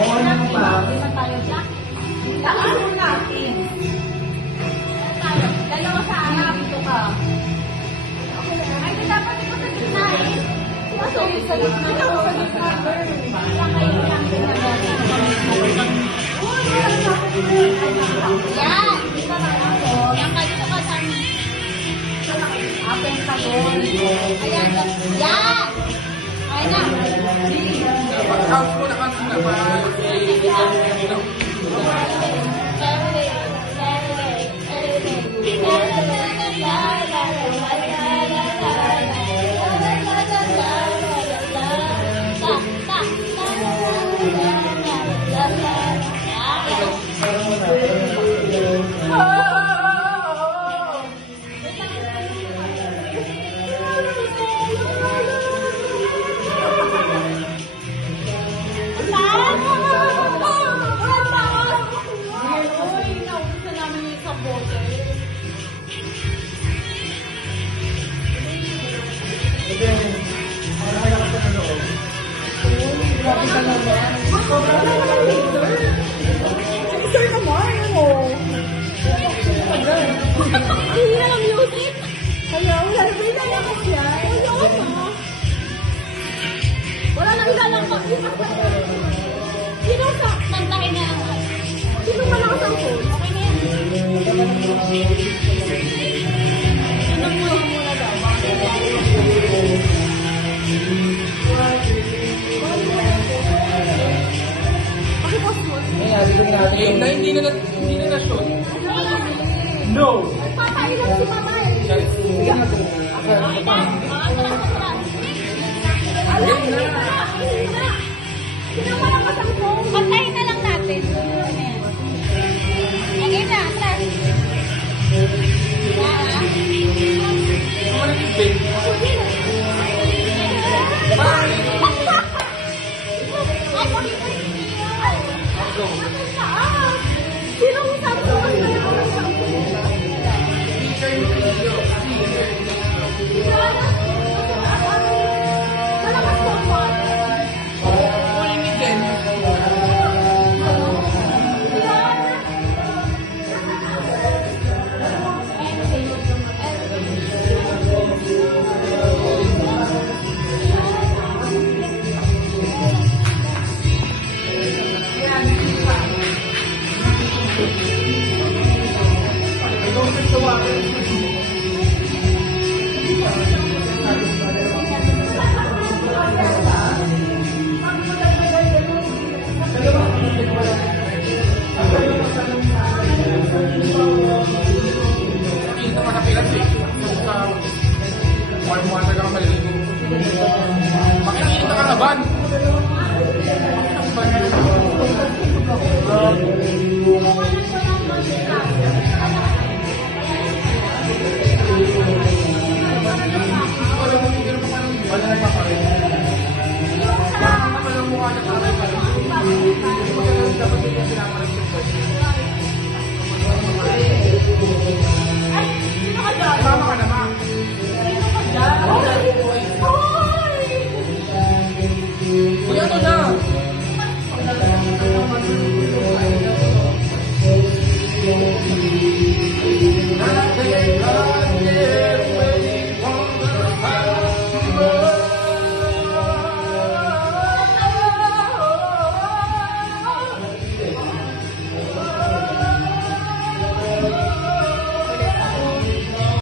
Ano pa? Taas mo natin. Dalawa sa harap. Dito ka. Ay, di dapat ito sa gitna eh. Sa gitna. Ito sa gitna. Lang kayo lang. Yan. Dito na ako. Yan ka dito ka sa akin ka doon. Ayan. Yan. Ay na. Pag-house mo na kasi Sir naman, ano? Hindi na lang music. Kaya, wala na ilalakas yan. Wala na. Wala na ilalakas. Sino sa kantahin na lang? Sino malakas ang phone? Okay na yan. Sino muna daw? game na hindi na na-shoot. No! Papailan si Mama eh. Sino malakas ang phone? Kantahin na lang natin. Okay na, atras. Ano yung game? Sino mo sabi ko? Malakas po po. Kuling ni Ken. Kita ka na pinag-check. Sa warm water ka maliligo. Makikita ka laban. Wala na pa rin. Walang mukha na pa rin. Dapat hindi sinama rin yung Ay, sino ka dyan? Tama ka naman.